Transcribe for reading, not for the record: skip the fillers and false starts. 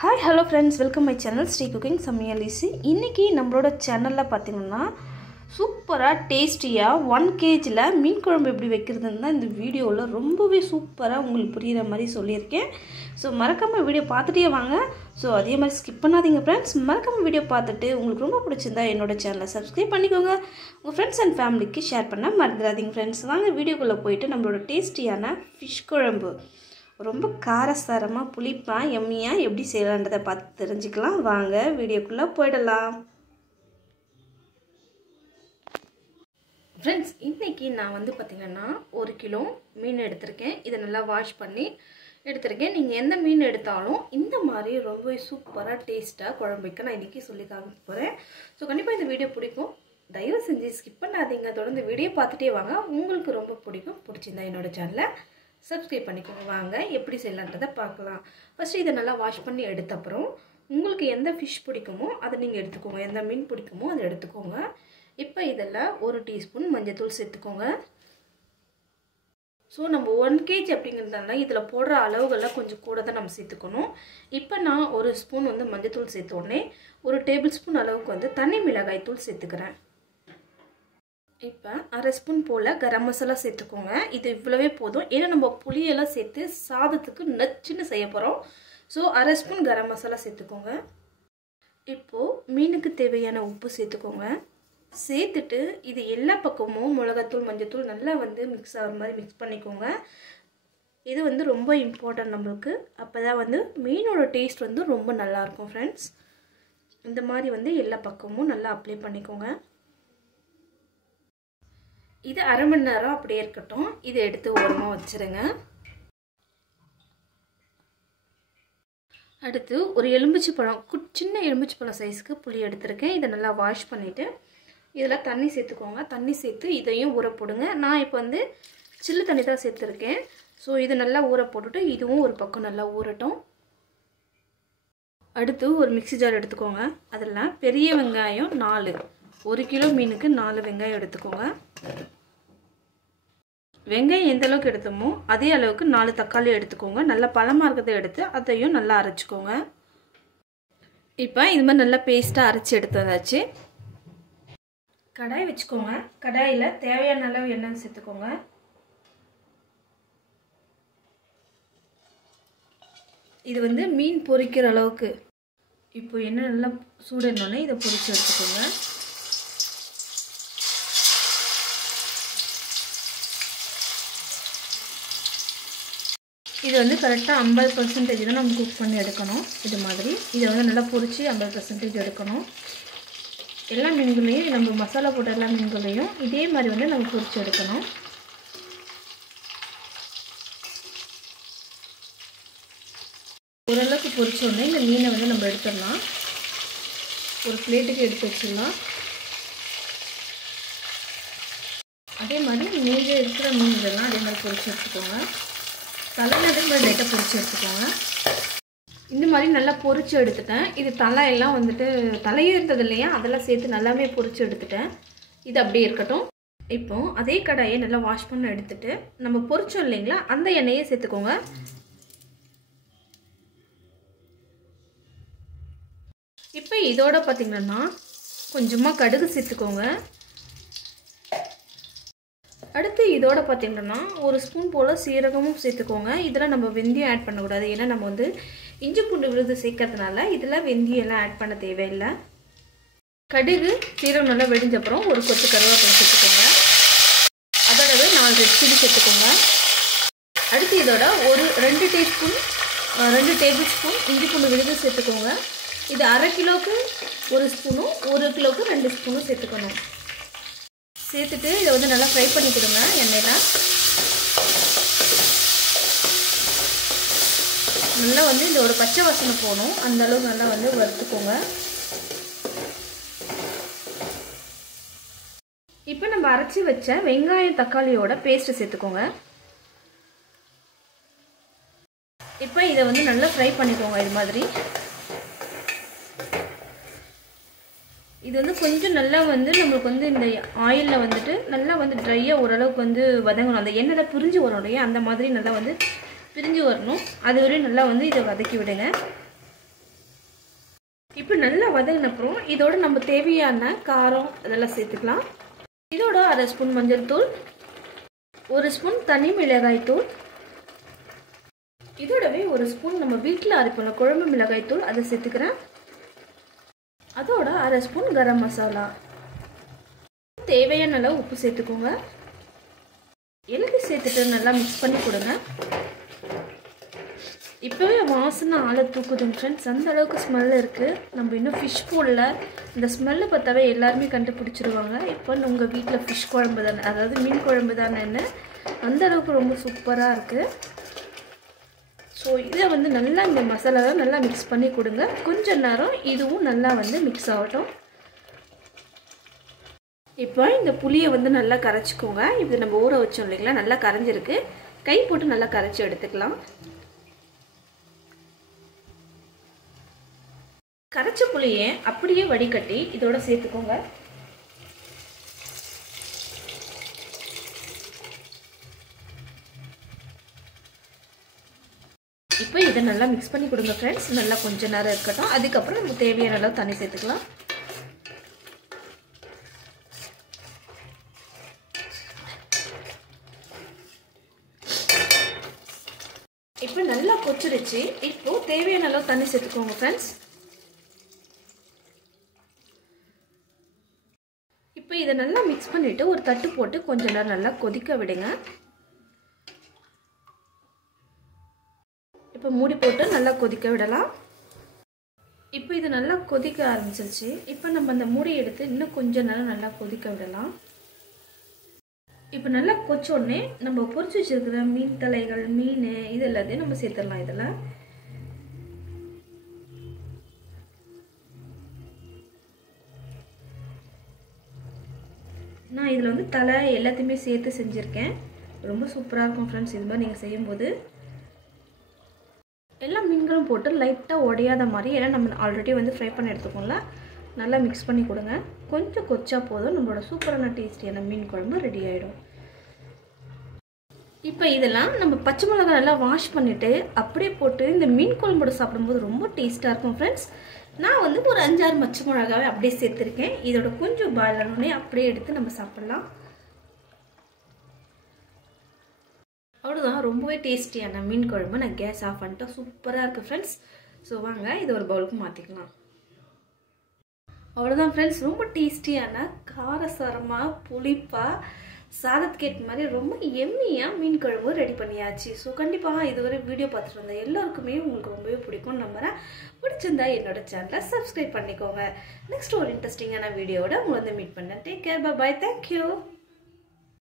Hi, hello friends, welcome my channel Sri Cooking Samayal Easy. இன்னைக்கு நம்மளோட சேனல்ல பாத்தீங்கன்னா சூப்பரா டேஸ்டியா 1 kg ல மீன் குழம்பு எப்படி வைக்கிறதுன்னு இந்த வீடியோல ரொம்பவே சூப்பரா உங்களுக்கு புரியுற மாதிரி சொல்லியிருக்கேன். சோ மறக்காம வீடியோ பார்த்துட்டே வாங்க. சோ அதே மாதிரி ஸ்கிப் பண்ணாதீங்க फ्रेंड्स. மறக்காம வீடியோ பார்த்துட்டு உங்களுக்கு ரொம்ப பிடிச்சிருந்தா என்னோட சேனலை சப்ஸ்கிரைப் பண்ணிக்கோங்க. உங்க फ्रेंड्स and ஃபேமிலிக்கு ஷேர் பண்ண மறந்துடாதீங்க फ्रेंड्स. வாங்க வீடியோக்குள்ள போய்ட்டு நம்மளோட டேஸ்டியான ஃபிஷ் குழம்பு ரொம்ப காரசாரமா புளிப்பா எம்மியா எப்படி செய்யலாம்ன்றதை பார்த்து தெரிஞ்சுக்கலாம். வாங்க வீடியோக்குள்ள போய்டலாம். फ्रेंड्स இன்னைக்கு நான் வந்து பாத்தீங்கன்னா 1 கிலோ மீன் எடுத்துர்க்கேன். இத நல்லா வாஷ் பண்ணி எடுத்துர்க்கேன். நீங்க எந்த மீன் எடுத்தாலும் இந்த மாதிரி ரொம்ப சூப்பரா டேஸ்டா குழம்பு வைக்க நான் இன்னைக்கு சொல்லி காமிக்க போறேன். சோ கண்டிப்பா இந்த வீடியோ பிடிக்கும். தயவு செஞ்சு ஸ்கிப் பண்ணாதீங்க. தொடர்ந்து வீடியோ பார்த்துட்டே வாங்க. உங்களுக்கு ரொம்ப பிடிச்சிருந்தா என்னோட சேனலை சப்ஸ்கிரைப் பண்ணிக்கோங்க. வாங்க எப்படி செய்யலாம்ன்றதை பார்க்கலாம். ஃபர்ஸ்ட் இதை நல்லா வாஷ் பண்ணி எடுத்த அப்புறம் உங்களுக்கு எந்த ஃபிஷ் பிடிக்குமோ அதை நீங்கள் எடுத்துக்கோங்க. எந்த மீன் பிடிக்குமோ அதை எடுத்துக்கோங்க. இப்போ இதில் 1 டீஸ்பூன் மஞ்சள் சேர்த்துக்கோங்க. ஸோ நம்ம 1 kg அப்படிங்கிறதுனால இதில் போடுற அளவுகளில் கொஞ்சம் கூட தான் நம்ம சேர்த்துக்கணும். இப்போ நான் 1 ஸ்பூன் வந்து மஞ்சள் சேர்த்தோடனே 1 டேபிள் ஸ்பூன் அளவுக்கு வந்து தனி மிளகாய் தூள் சேர்த்துக்கிறேன். இப்போ 1/2 ஸ்பூன் போல் கரம் மசாலா சேர்த்துக்கோங்க. இது இவ்வளவே போதும். ஏன்னா நம்ம புளியெல்லாம் சேர்த்து சாதத்துக்கு நச்சுன்னு செய்ய போகிறோம். ஸோ 1/2 ஸ்பூன் கரம் மசாலா சேர்த்துக்கோங்க. இப்போது மீனுக்கு தேவையான உப்பு சேர்த்துக்கோங்க. சேர்த்துட்டு இது எல்லா பக்கமும் மிளகாத்தூள் மஞ்சத்தூள் நல்லா வந்து மிக்ஸ் ஆகிற மாதிரி மிக்ஸ் பண்ணிக்கோங்க. இது வந்து ரொம்ப இம்பார்ட்டன்ட் நம்மளுக்கு. அப்போ தான் வந்து மீனோட டேஸ்ட் வந்து ரொம்ப நல்லாயிருக்கும் ஃப்ரெண்ட்ஸ். இந்த மாதிரி வந்து எல்லா பக்கமும் நல்லா அப்ளை பண்ணிக்கோங்க. இது அரை மணி நேரம் அப்படியே இருக்கட்டும். இதை எடுத்து ஓரமாக வச்சுருங்க. அடுத்து ஒரு எலுமிச்சை பழம் சின்ன எலுமிச்சை பழம் சைஸுக்கு புளி எடுத்துருக்கேன். இதை நல்லா வாஷ் பண்ணிவிட்டு இதில் தண்ணி சேர்த்துக்கோங்க. தண்ணி சேர்த்து இதையும் ஊற போடுங்க. நான் இப்போ வந்து சில்லு தண்ணி தான் சேர்த்துருக்கேன். ஸோ இது நல்லா ஊற போட்டுட்டு இதுவும் ஒரு பக்கம் நல்லா ஊறட்டும். அடுத்து ஒரு மிக்ஸி ஜார் எடுத்துக்கோங்க. அதில் பெரிய வெங்காயம் 4, 1 கிலோ மீனுக்கு 4 வெங்காயம் எடுத்துக்கோங்க. வெங்காயம் எந்த அளவுக்கு எடுத்தோமோ அதே அளவுக்கு 4 தக்காளி எடுத்துக்கோங்க. நல்லா பழமாக இருக்கிறத எடுத்து அதையும் நல்லா அரைச்சிக்கோங்க. இப்போ இது மாதிரி நல்லா பேஸ்ட்டாக அரைச்சி எடுத்தாச்சு. கடாய் வச்சுக்கோங்க. கடாயில் தேவையான அளவு எண்ணெய் சேர்த்துக்கோங்க. இது வந்து மீன் பொரிக்கிற அளவுக்கு. இப்போ எண்ணெய் நல்லா சூடுனோடனே இதை பொரிச்சு எடுத்துக்கோங்க. இது வந்து கரெக்டாக 50% தான் நம்ம குக் பண்ணி எடுக்கணும். இது மாதிரி இதை வந்து நல்லா பொரிச்சு 50% எடுக்கணும். எல்லா மீன்களையும் நம்ம மசாலா போட்ட எல்லா மீன்களையும் இதே மாதிரி வந்து நம்ம பொரிச்சு எடுக்கணும். ஓரளவுக்கு பொரிச்சோடனே இந்த மீனை வந்து நம்ம எடுத்துடலாம். ஒரு பிளேட்டுக்கு எடுத்து வச்சிடலாம். அதே மாதிரி மீன் இருக்கிற மீன்கள்லாம் அதே மாதிரி பொரிச்சு எடுத்துக்கோங்க. தலைநட்டுக்கு லைட்டாக பொரிச்சு எடுத்துக்கோங்க. இந்த மாதிரி நல்லா பொரிச்சு எடுத்துட்டேன். இது தலையெல்லாம் வந்துட்டு தலையும் இருந்தது இல்லையா, அதெல்லாம் சேர்த்து நல்லாவே பொரிச்சு எடுத்துட்டேன். இது அப்படியே இருக்கட்டும். இப்போ அதே கடாயை நல்லா வாஷ் பண்ண எடுத்துட்டு நம்ம பொரிச்சோம் இல்லைங்களா, அந்த எண்ணெயை சேர்த்துக்கோங்க. இப்போ இதோட பார்த்தீங்கன்னா கொஞ்சமாக கடுகு சேர்த்துக்கோங்க. அடுத்து இதோட பார்த்தீங்கன்னா 1 ஸ்பூன் போல் சீரகமும் சேர்த்துக்கோங்க. இதில் நம்ம வெந்தயம் ஆட் பண்ணக்கூடாது. ஏன்னா நம்ம வந்து இஞ்சி பூண்டு விழுது சேர்க்கறதுனால இதில் வெந்தயம் எல்லாம் ஆட் பண்ண தேவையில்லை. கடுகு சீரகம் நல்லா வெடிஞ்சப்புறம் ஒரு கொத்து கருவேப்பிலை சேர்த்துக்கோங்க. அதோடவே 4 ரெட் சில்லி சேர்த்துக்கோங்க. அடுத்து இதோட 2 டேபிள் ஸ்பூன் இஞ்சி பூண்டு விழுது சேர்த்துக்கோங்க. இது 1/2 கிலோவுக்கு 1 ஸ்பூனும் 1 கிலோவுக்கு 2 ஸ்பூனும் சேர்த்துக்கணும். சேர்த்துட்டு இதை வந்து நல்லா ஃப்ரை பண்ணிக்கிடுங்க எண்ணெயில். நல்லா வந்து இந்த ஒரு பச்சை வாசனை போகணும். அந்த அளவுக்கு நல்லா வந்து வறுத்துக்கோங்க. இப்போ நம்ம அரைச்சி வச்ச வெங்காயம் தக்காளியோட பேஸ்ட்டு சேர்த்துக்கோங்க. இப்போ இதை வந்து நல்லா ஃப்ரை பண்ணிக்கோங்க. இது மாதிரி இது வந்து கொஞ்சம் நல்லா வந்து நம்மளுக்கு வந்து இந்த ஆயிலில் வந்துட்டு நல்லா வந்து ட்ரையாக ஓரளவுக்கு வந்து வதங்கணும். அந்த எண்ணெயில் பிரிஞ்சு வரும் இல்லையா, அந்த மாதிரி நல்லா வந்து பிரிஞ்சு வரணும். அது வரையும் நல்லா வந்து இதை வதக்கி விடுங்க. இப்போ நல்லா வதங்கின அப்புறம் இதோட நம்ம தேவையான காரம் அதெல்லாம் சேர்த்துக்கலாம். இதோட 1/2 ஸ்பூன் மஞ்சள் தூள், 1 ஸ்பூன் தனி மிளகாய் தூள், இதோடவே 1 ஸ்பூன் நம்ம வீட்டில் அரைப்போம் குழம்பு மிளகாய் தூள் அதை சேர்த்துக்கிறேன். அதோட 1/2 ஸ்பூன் கரம் மசாலா, தேவையான அளவு உப்பு சேர்த்துக்கோங்க. எல்லாத்தையும் சேர்த்துட்டு நல்லா மிக்ஸ் பண்ணி கொடுங்க. இப்போவே வாசனை ஆளை தூக்குதுங்க ஃப்ரெண்ட்ஸ், அந்த அளவுக்கு ஸ்மெல் இருக்குது. நம்ம இன்னும் ஃபிஷ் போடல, இந்த ஸ்மெல்லை பார்த்தாவே எல்லாருமே கண்டுபிடிச்சிருவாங்க. இப்போ உங்கள் வீட்டில் ஃபிஷ் குழம்பு தானே, அதாவது மீன் குழம்பு தானேன்னு அந்த அளவுக்கு ரொம்ப சூப்பராக இருக்குது. ஸோ இதை வந்து நல்லா இந்த மசாலாவை நல்லா மிக்ஸ் பண்ணி கொடுங்க. கொஞ்ச நேரம் இதுவும் நல்லா வந்து மிக்ஸ் ஆகட்டும். இப்போ இந்த புளியை வந்து நல்லா கரைச்சிக்கோங்க. இது நம்ம ஊற வச்சோம் இல்லைங்களா, நல்லா கரைஞ்சிருக்கு. கை போட்டு நல்லா கரைச்சி எடுத்துக்கலாம். கரைச்ச புளியை அப்படியே வடிகட்டி இதோட சேர்த்துக்கோங்க. இப்போ இதை நல்லா மிக்ஸ் பண்ணி கொடுங்க ஃப்ரெண்ட்ஸ். நல்லா கொஞ்ச நேரம் இருக்கட்டும். அதுக்கப்புறம் நம்ம தேவையான அளவு தண்ணி சேர்த்துக்கலாம். இப்போ நல்லா கொச்சிருச்சு. இப்போ தேவையான அளவு தண்ணி சேர்த்துக்கோங்க ஃப்ரெண்ட்ஸ். இப்போ இதை நல்லா மிக்ஸ் பண்ணிவிட்டு ஒரு தட்டு போட்டு கொஞ்ச நேரம் நல்லா கொதிக்க விடுங்க. இப்போ மூடி போட்டு நல்லா கொதிக்க விடலாம். இப்போ இது நல்லா கொதிக்க ஆரம்பிச்சிருச்சு. இப்போ நம்ம அந்த மூடி எடுத்து இன்னும் கொஞ்ச நேரம் நல்லா கொதிக்க விடலாம். இப்போ நல்லா கொச்ச உடனே நம்ம பொரிச்சு வச்சிருக்கிற மீன் தலைகள், மீன் இது எல்லாத்தையும் நம்ம சேர்த்துடலாம். இதில் நான் இதில் வந்து தலை எல்லாத்தையுமே சேர்த்து செஞ்சுருக்கேன். ரொம்ப சூப்பராக இருக்கும் ஃப்ரெண்ட்ஸ். இது மாதிரி நீங்கள் செய்யும்போது எல்லா மீன்களும் போட்டு லைட்டாக உடையாத மாதிரி, ஏன்னா நம்ம ஆல்ரெடி வந்து ஃப்ரை பண்ணி எடுத்துக்கோங்கள, நல்லா மிக்ஸ் பண்ணி கொடுங்க. கொஞ்சம் கொச்சா போதும், நம்மளோட சூப்பரான டேஸ்டியான மீன் குழம்பு ரெடி ஆகிடும். இப்போ இதெல்லாம் நம்ம பச்சை மிளகாய் நல்லா வாஷ் பண்ணிவிட்டு அப்படியே போட்டு இந்த மீன் குழம்போடு சாப்பிடும்போது ரொம்ப டேஸ்ட்டாக இருக்கும் ஃப்ரெண்ட்ஸ். நான் வந்து ஒரு 5-6 பச்சை மிளகாவை அப்படியே சேர்த்துருக்கேன். இதோட கொஞ்சம் பாயில் ஆனோடனே அப்படியே எடுத்து நம்ம சாப்பிட்லாம். அவ்வளோதான், ரொம்பவே டேஸ்டியான மீன் குழம்பு. நான் கேஸ் ஆஃப் பண்ணிட்டேன். சூப்பராக இருக்குது ஃப்ரெண்ட்ஸ். ஸோ வாங்க இதை ஒரு பவுலுக்கு மாற்றிக்கலாம். அவ்வளோதான் ஃப்ரெண்ட்ஸ், ரொம்ப டேஸ்டியான காரசாரமாக புளிப்பாக சாதத்துக்கேற்ற மாதிரி ரொம்ப எம்மியாக மீன் குழம்பு ரெடி பண்ணியாச்சு. ஸோ கண்டிப்பாக இதுவரை வீடியோ பார்த்துட்டு வந்த எல்லாருக்குமே உங்களுக்கு ரொம்பவே பிடிக்கும்னு நம்புகிறேன். பிடிச்சிருந்தா என்னோட சேனலை சப்ஸ்கிரைப் பண்ணிக்கோங்க. நெக்ஸ்ட் ஒரு இன்ட்ரெஸ்டிங்கான வீடியோவோட உங்களை வந்து மீட் பண்ணேன். Take care, bye, thank you.